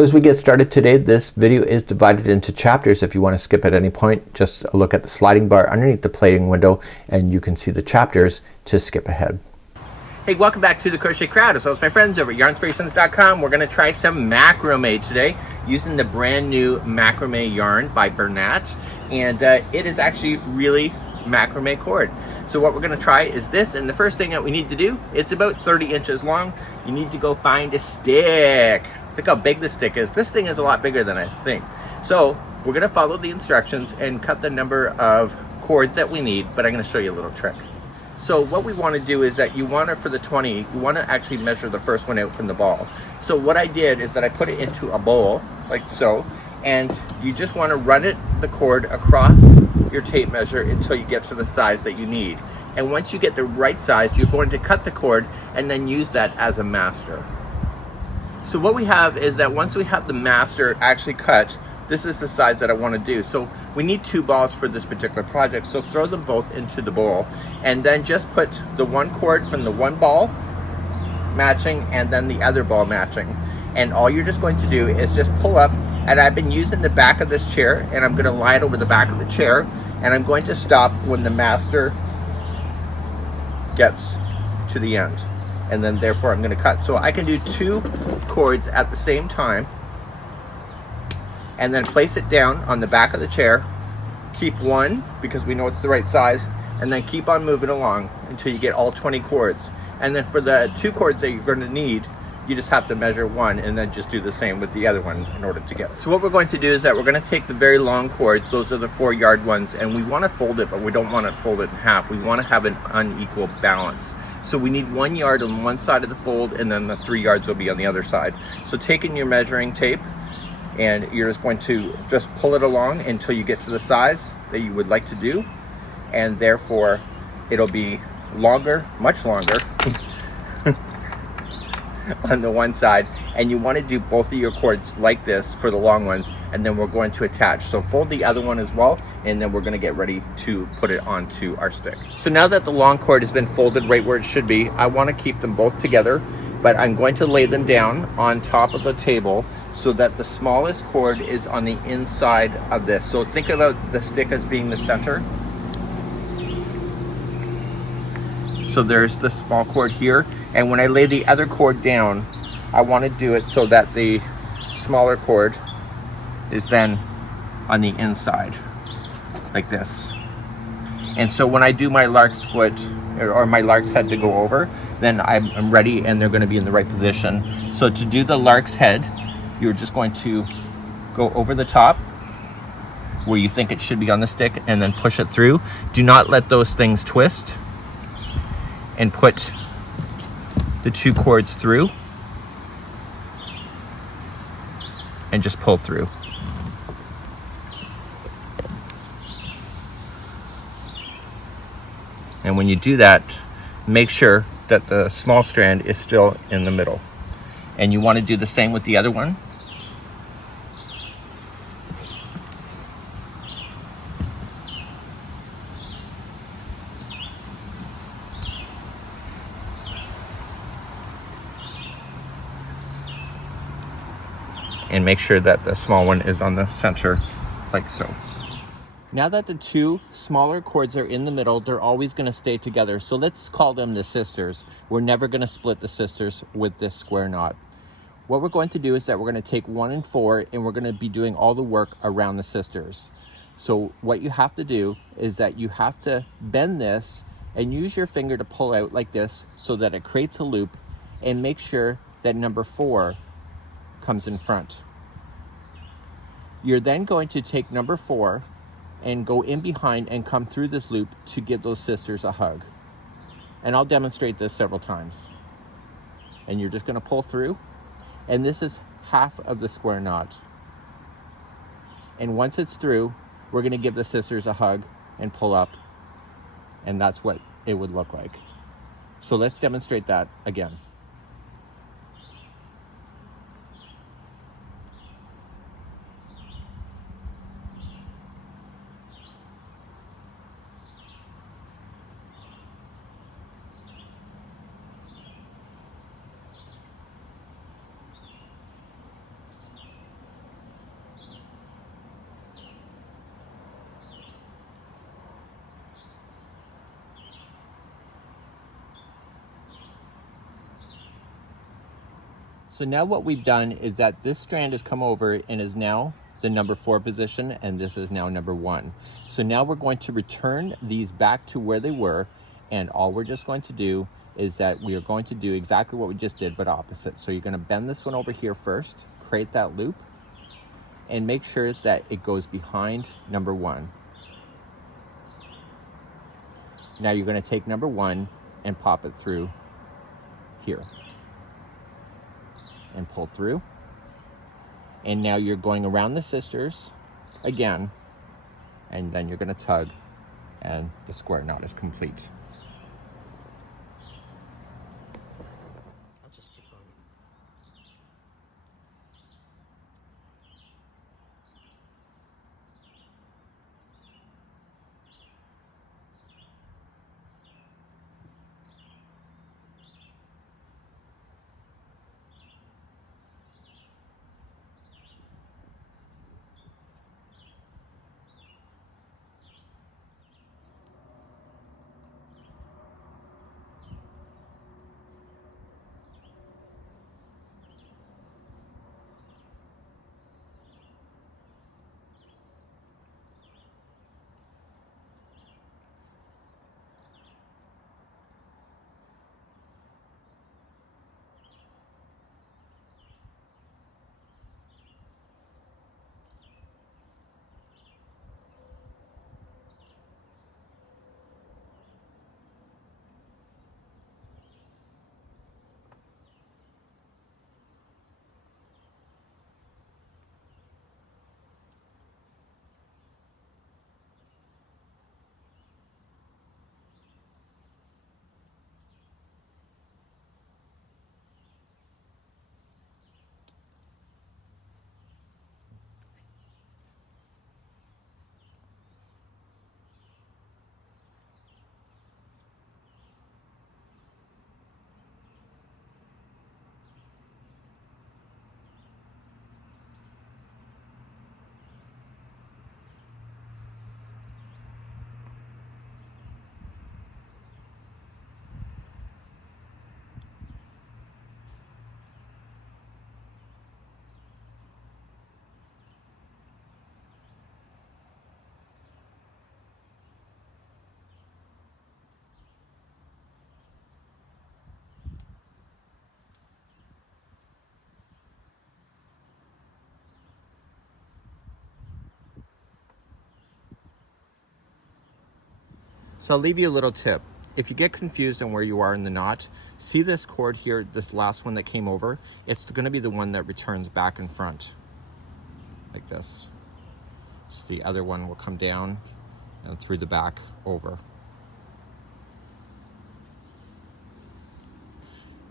So as we get started today, this video is divided into chapters. If you want to skip at any point, just look at the sliding bar underneath the plating window and you can see the chapters to skip ahead. Hey, welcome back to the Crochet Crowd. As well as my friends over at yarnspirations.com. We're going to try some macrame today using the brand new macrame yarn by Bernat, and it is actually really macrame cord. So what we're going to try is this, and the first thing that we need to do, it's about 30 inches long. You need to go find a stick. Look how big this stick is. This thing is a lot bigger than I think. So we're going to follow the instructions and cut the number of cords that we need, but I'm going to show you a little trick. So what we want to do is that you want to, for the 20, you want to actually measure the first one out from the ball. So what I did is that I put it into a bowl like so, and you just want to run the cord across your tape measure until you get to the size that you need. And once you get the right size, you're going to cut the cord and then use that as a master. So what we have is that once we have the master actually cut, this is the size that I want to do. So we need 2 balls for this particular project. So throw them both into the bowl and then just put the one cord from the one ball matching and then the other ball matching. And all you're just going to do is just pull up, and I've been using the back of this chair and I'm going to lie it over the back of the chair, and I'm going to stop when the master gets to the end. And then therefore I'm going to cut. So I can do 2 cords at the same time and then place it down on the back of the chair. Keep one because we know it's the right size, and then keep on moving along until you get all 20 cords. And then for the 2 cords that you're going to need, you just have to measure one and then just do the same with the other one in order to get it. So what we're going to do is that we're going to take the very long cords, those are the 4-yard ones, and we want to fold it, but we don't want to fold it in half. We want to have an unequal balance. So we need 1 yard on one side of the fold, and then the 3 yards will be on the other side. So taking your measuring tape, and you're just going to just pull it along until you get to the size that you would like to do, and therefore it'll be longer, much longer on the one side. And you want to do both of your cords like this for the long ones, and then we're going to attach. So fold the other one as well, and then we're going to get ready to put it onto our stick. So now that the long cord has been folded right where it should be, I want to keep them both together, but I'm going to lay them down on top of the table so that the smallest cord is on the inside of this. So think about the stick as being the center. So there's the small cord here, and when I lay the other cord down, I want to do it so that the smaller cord is then on the inside like this. And so when I do my lark's foot or my lark's head to go over, then I'm ready and they're going to be in the right position. So to do the lark's head, you're just going to go over the top where you think it should be on the stick and then push it through. Do not let those things twist, and put the 2 cords through and just pull through. And when you do that, make sure that the small strand is still in the middle. And you want to do the same with the other one. And make sure that the small one is on the center like so. Now that the 2 smaller cords are in the middle, they're always going to stay together. So let's call them the sisters. We're never going to split the sisters with this square knot. What we're going to do is that we're going to take 1 and 4, and we're going to be doing all the work around the sisters. So what you have to do is that you have to bend this and use your finger to pull out like this so that it creates a loop, and make sure that number 4 comes in front. You're then going to take number 4 and go in behind and come through this loop to give those sisters a hug. And I'll demonstrate this several times. And you're just going to pull through, and this is half of the square knot. And once it's through, we're going to give the sisters a hug and pull up, and that's what it would look like. So let's demonstrate that again. So now what we've done is that this strand has come over and is now the number 4 position, and this is now number 1. So now we're going to return these back to where they were, and all we're just going to do is that we are going to do exactly what we just did but opposite. So you're going to bend this one over here first, create that loop, and make sure that it goes behind number 1. Now you're going to take number 1 and pop it through here and pull through. And now you're going around the sisters again, and then you're going to tug, and the square knot is complete. I'll just keep going. So I'll leave you a little tip. If you get confused on where you are in the knot, see this cord here, this last one that came over? It's going to be the one that returns back and front, like this. So the other one will come down and through the back over.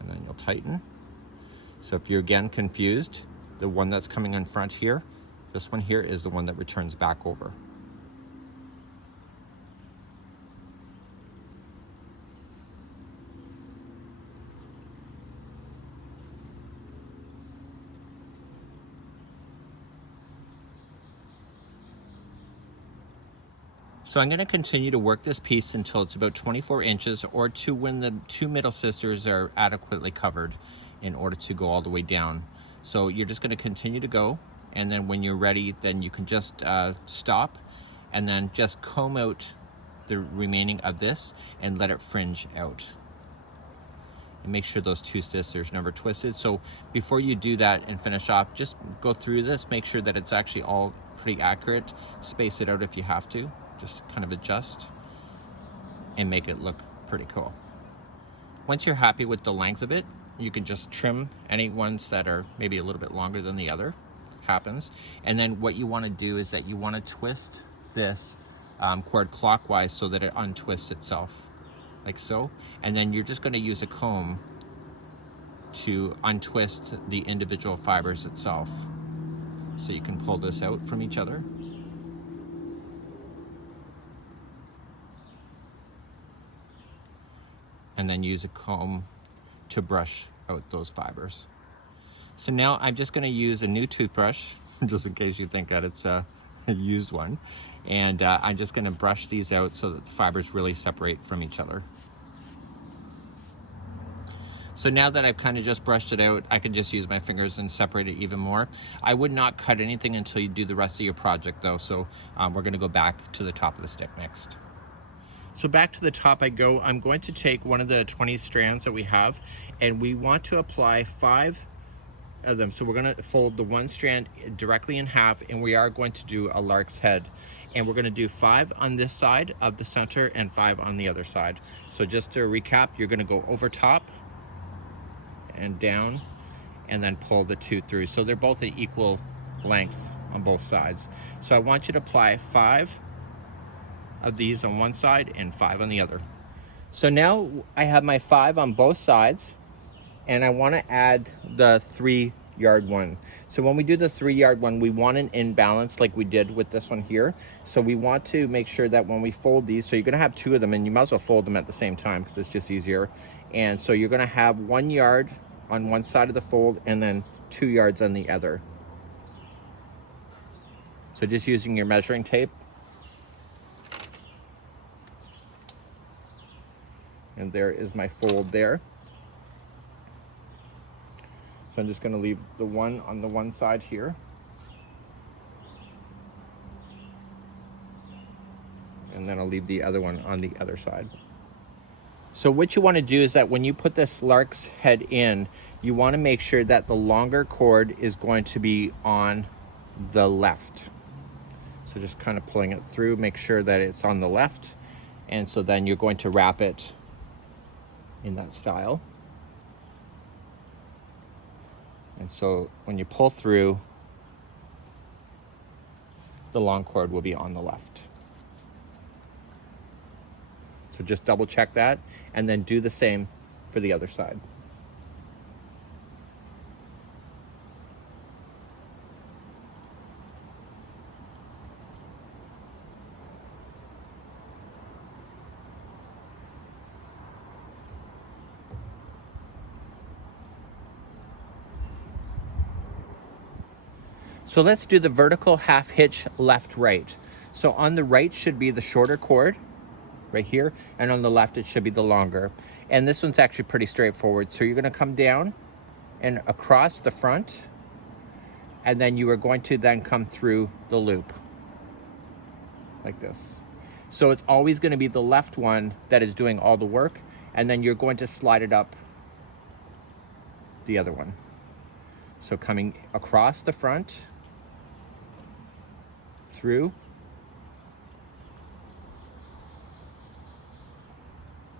And then you'll tighten. So if you're again confused, the one that's coming in front here, this one here is the one that returns back over. So I'm going to continue to work this piece until it's about 24 inches, or to when the 2 middle sisters are adequately covered in order to go all the way down. So you're just going to continue to go, and then when you're ready, then you can just stop and then just comb out the remaining of this and let it fringe out. And make sure those 2 sisters never twisted. So before you do that and finish off, just go through this, make sure that it's actually all pretty accurate. Space it out if you have to. Just kind of adjust and make it look pretty cool. Once you're happy with the length of it, you can just trim any ones that are maybe a little bit longer than the other. Happens. And then what you want to do is that you want to twist this cord clockwise so that it untwists itself, like so. And then you're just going to use a comb to untwist the individual fibers itself. So you can pull this out from each other. And then use a comb to brush out those fibers. So now I'm just going to use a new toothbrush, just in case you think that it's a used one. And I'm just going to brush these out so that the fibers really separate from each other. So now that I've kind of just brushed it out, I can just use my fingers and separate it even more. I would not cut anything until you do the rest of your project though, so we're gonna go back to the top of the stick next. So back to the top I go. I'm going to take one of the 20 strands that we have, and we want to apply 5 of them. So we're going to fold the one strand directly in half, and we are going to do a lark's head. And we're going to do 5 on this side of the center and 5 on the other side. So just to recap, you're going to go over top and down, and then pull the 2 through. So they're both at equal length on both sides. So I want you to apply 5 of these on one side and 5 on the other. So now I have my 5 on both sides, and I want to add the 3-yard one. So when we do the 3-yard one, we want an imbalance like we did with this one here. So we want to make sure that when we fold these, so you're going to have 2 of them, and you might as well fold them at the same time because it's just easier. And so you're going to have 1 yard on one side of the fold and then 2 yards on the other. So just using your measuring tape. And there is my fold there. So I'm just going to leave the one on the one side here. And then I'll leave the other one on the other side. So what you want to do is that when you put this lark's head in, you want to make sure that the longer cord is going to be on the left. So just kind of pulling it through, make sure that it's on the left. And so then you're going to wrap it in that style. And so when you pull through, the long cord will be on the left. So just double check that, and then do the same for the other side. So let's do the vertical half hitch left right. So on the right should be the shorter cord right here, and on the left it should be the longer. And this one's actually pretty straightforward. So you're going to come down and across the front, and then you are going to then come through the loop like this. So it's always going to be the left one that is doing all the work, and then you're going to slide it up the other one. So coming across the front, through,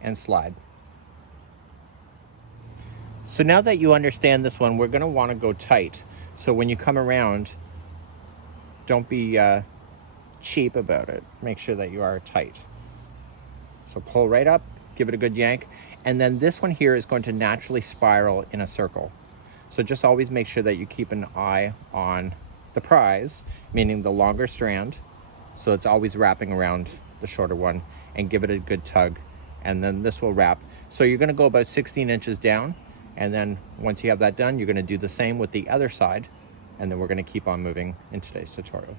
and slide. So now that you understand this one, we're going to want to go tight. So when you come around, don't be cheap about it. Make sure that you are tight. So pull right up, give it a good yank, and then this one here is going to naturally spiral in a circle. So just always make sure that you keep an eye on the prize, meaning the longer strand, so it's always wrapping around the shorter one, and give it a good tug, and then this will wrap. So you're going to go about 16 inches down, and then once you have that done, you're going to do the same with the other side, and then we're going to keep on moving in today's tutorial.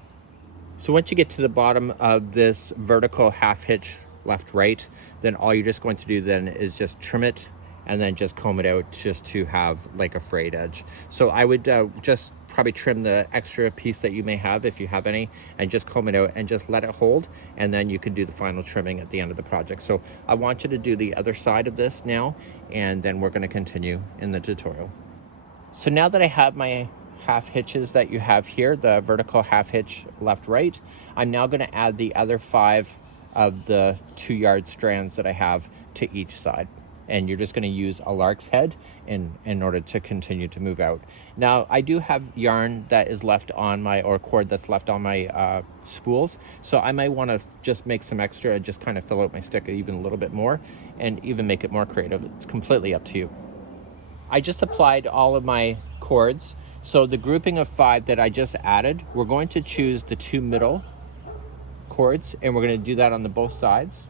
So once you get to the bottom of this vertical half hitch left right, then all you're just going to do then is just trim it and then just comb it out just to have like a frayed edge. So I would just probably trim the extra piece that you may have, if you have any, and just comb it out and just let it hold, and then you can do the final trimming at the end of the project. So I want you to do the other side of this now, and then we're going to continue in the tutorial. So now that I have my half hitches that you have here, the vertical half hitch left right, I'm now going to add the other 5 of the 2-yard strands that I have to each side. And you're just going to use a lark's head in order to continue to move out. Now I do have yarn that is left on my, or cord that's left on my spools, so I might want to just make some extra and just kind of fill out my stick even a little bit more and even make it more creative. It's completely up to you. I just applied all of my cords. So the grouping of 5 that I just added, we're going to choose the 2 middle cords, and we're going to do that on the both sides,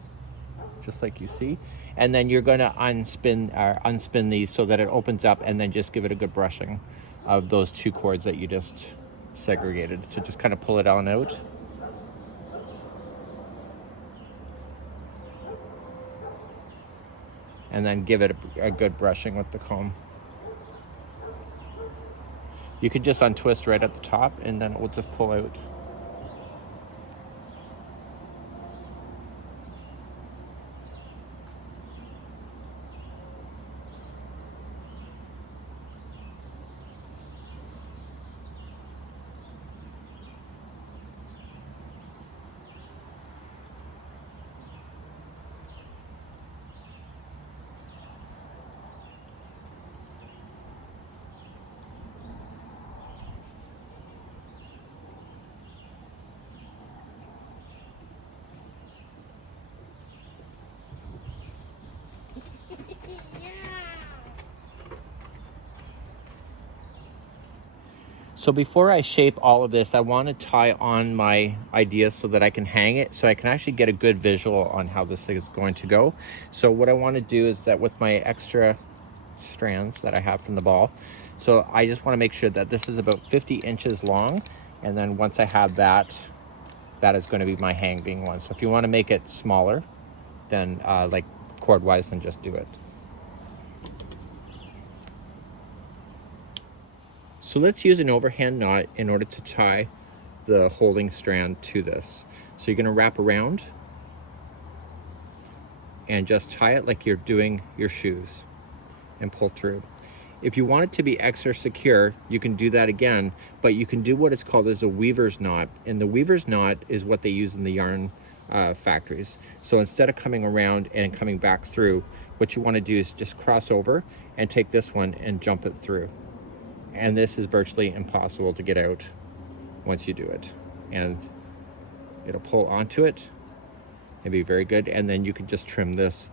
just like you see. And then you're going to unspin these so that it opens up, and then just give it a good brushing of those 2 cords that you just segregated. So just kind of pull it on out. and then give it a good brushing with the comb. You could just untwist right at the top and then it will just pull out. So before I shape all of this, I want to tie on my ideas so that I can hang it, so I can actually get a good visual on how this thing is going to go. So what I want to do is that with my extra strands that I have from the ball, so I just want to make sure that this is about 50 inches long, and then once I have that, that is going to be my hanging one. So if you want to make it smaller, then like cord-wise, then just do it. So let's use an overhand knot in order to tie the holding strand to this. So you're going to wrap around and just tie it like you're doing your shoes and pull through. If you want it to be extra secure, you can do that again, but you can do what is called as a weaver's knot. And the weaver's knot is what they use in the yarn factories. So instead of coming around and coming back through, what you want to do is just cross over and take this one and jump it through. And this is virtually impossible to get out once you do it. And it'll pull onto it and be very good. And then you can just trim this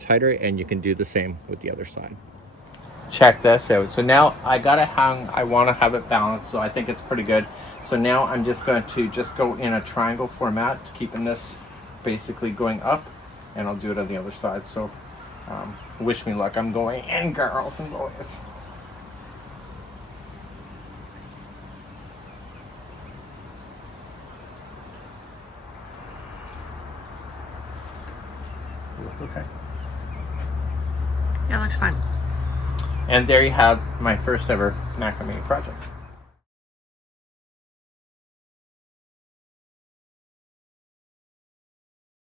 tighter, and you can do the same with the other side. Check this out. So now I got it hung. I want to have it balanced, so I think it's pretty good. So now I'm just going to go in a triangle format, keeping this basically going up, and I'll do it on the other side. So wish me luck. I'm going in, girls and boys. Okay. Yeah, looks fine. And there you have my first ever macrame project.